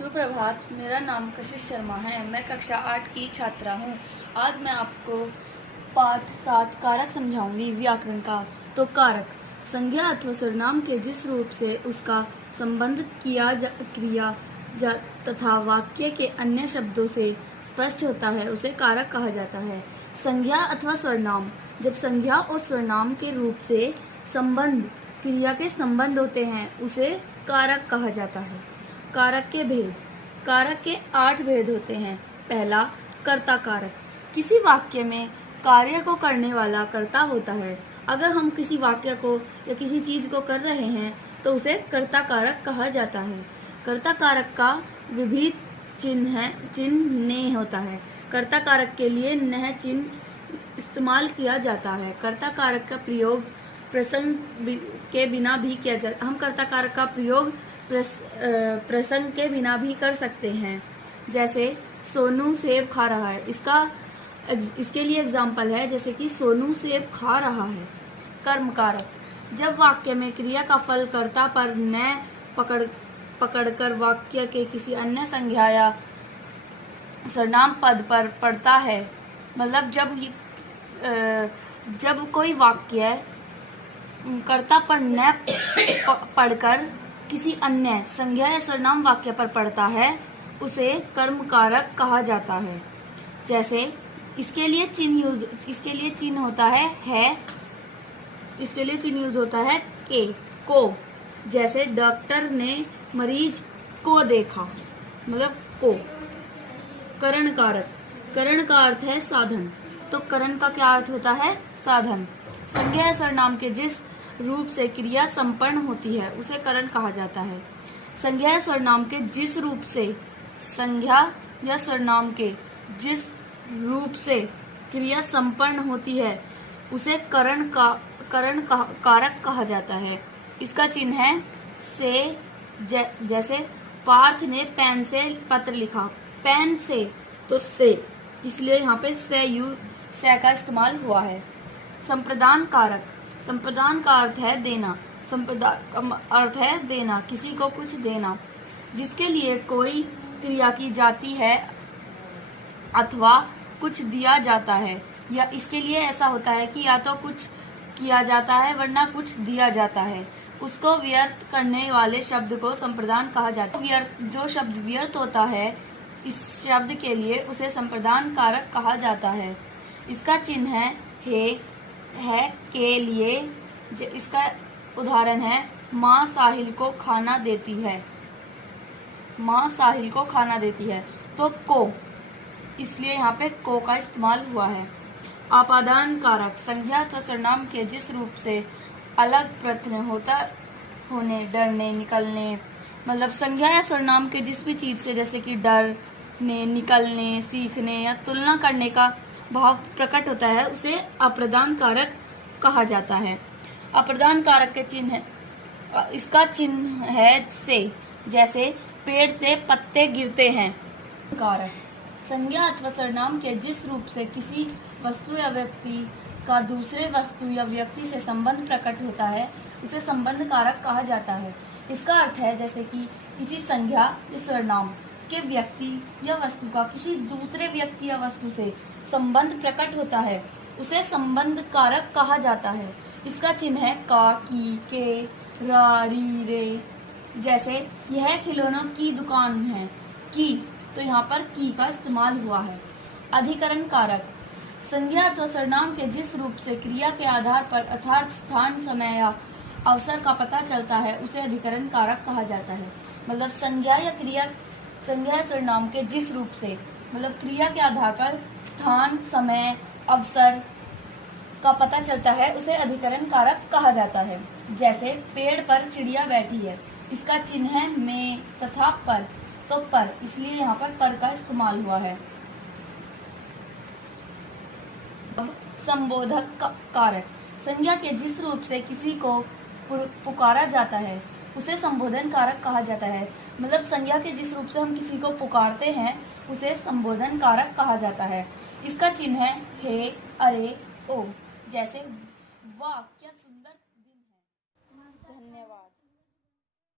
सुप्रभात। मेरा नाम कशिश शर्मा है। मैं कक्षा 8 की छात्रा हूँ। आज मैं आपको पाठ 7 कारक समझाऊंगी व्याकरण का। तो कारक संज्ञा अथवा सर्वनाम के जिस रूप से उसका संबंध क्रिया तथा वाक्य के अन्य शब्दों से स्पष्ट होता है उसे कारक कहा जाता है। संज्ञा अथवा सर्वनाम जब संज्ञा और सर्वनाम के रूप से संबंध क्रिया के संबंध होते हैं उसे कारक कहा जाता है। कारक के भेद। कारक के 8 भेद होते हैं। पहला, कर्ता कारक। किसी वाक्य में कार्य को करने वाला कर्ता होता है। अगर हम किसी वाक्य को या किसी चीज को कर रहे हैं तो उसे कर्ता कारक कहा जाता है। कर्ता कारक का विभिन्न चिन्ह होता है। कर्ता कारक के लिए नह चिन्ह इस्तेमाल किया जाता है। कर्ता कारक का प्रयोग प्रसंग के बिना भी किया जाता है। हम कर्ता कारक का प्रयोग प्रसंग के बिना भी कर सकते हैं। जैसे सोनू सेब खा रहा है, इसके लिए एग्जाम्पल है जैसे कि सोनू सेब खा रहा है। कर्म कारक जब वाक्य में क्रिया का फल कर्ता पर न पकड़कर वाक्य के किसी अन्य संज्ञा या सर्वनाम पद पर पड़ता है, मतलब जब कोई वाक्य कर्ता पर न पढ़कर किसी अन्य संज्ञा या सर्वनाम वाक्य पर पड़ता है उसे कर्म कारक कहा जाता है। जैसे इसके लिए चिन्ह होता है इसके लिए चिन्ह यूज होता है को। जैसे डॉक्टर ने मरीज को देखा, मतलब को। करण कारक। करण का अर्थ है साधन, तो करण का क्या अर्थ होता है? साधन। संज्ञा या सर्वनाम के जिस रूप से क्रिया संपन्न होती है उसे करण कहा जाता है। संज्ञा या सर्वनाम के जिस रूप से क्रिया संपन्न होती है उसे कारक कहा जाता है। इसका चिन्ह है से। जैसे पार्थ ने पेन से पत्र लिखा, पेन से तो से, इसलिए यहाँ पे से का इस्तेमाल हुआ है। संप्रदान कारक। संप्रदान का अर्थ है देना। अर्थ है देना, किसी को कुछ देना। जिसके लिए कोई क्रिया की जाती है अथवा कुछ दिया जाता है, या इसके लिए ऐसा होता है कि या तो कुछ किया जाता है वरना कुछ दिया जाता है, उसको व्यर्थ करने वाले शब्द को संप्रदान कहा जाता है। जो शब्द व्यर्थ होता है इस शब्द के लिए उसे संप्रदान कारक कहा जाता है। इसका चिन्ह है के लिए। इसका उदाहरण है माँ साहिल को खाना देती है। माँ साहिल को खाना देती है, तो को, इसलिए यहाँ पे को का इस्तेमाल हुआ है। आपादान कारक। संज्ञा अथवा सर्वनाम के जिस रूप से अलग प्रत्यय होता होने, डरने, निकलने, मतलब संज्ञा या सर्वनाम के जिस भी चीज से जैसे कि डरने, निकलने, सीखने या तुलना करने का भाव प्रकट होता है उसे अप्रदान कारक कहा जाता है। अप्रदान कारक के चिन्ह इसका चिन्ह है से। जैसे पेड़ से पत्ते गिरते हैं। कारक संज्ञा अथवा सर्वनाम के जिस रूप से किसी वस्तु या व्यक्ति का दूसरे वस्तु या व्यक्ति से संबंध प्रकट होता है उसे संबंध कारक कहा जाता है। इसका अर्थ है जैसे कि किसी संज्ञा या सर्वनाम के व्यक्ति या वस्तु का किसी दूसरे व्यक्ति या वस्तु से संबंध प्रकट होता है उसे संबंध कारक कहा जाता है। इसका चिन्ह है का, की, के, रा, री, रे। जैसे यह खिलौनों की दुकान है, की, तो यहाँ पर की का इस्तेमाल हुआ है। अधिकरण कारक संज्ञा अथवा सर्वनाम के जिस रूप से क्रिया के आधार पर अर्थात स्थान, समय या अवसर का पता चलता है उसे अधिकरण कारक कहा जाता है। मतलब संज्ञा या सर्वनाम के जिस रूप से, मतलब क्रिया के आधार पर स्थान, समय, अवसर का पता चलता है उसे अधिकरण कारक कहा जाता है। जैसे पेड़ पर चिड़िया बैठी है, इसका चिन्ह है में तथा पर, तो पर, इसलिए यहाँ पर का इस्तेमाल हुआ है। अब संबोधक कारक संज्ञा के जिस रूप से किसी को पुकारा जाता है उसे संबोधन कारक कहा जाता है। मतलब संज्ञा के जिस रूप से हम किसी को पुकारते हैं उसे संबोधन कारक कहा जाता है। इसका चिन्ह है हे, अरे, ओ। जैसे वाक्य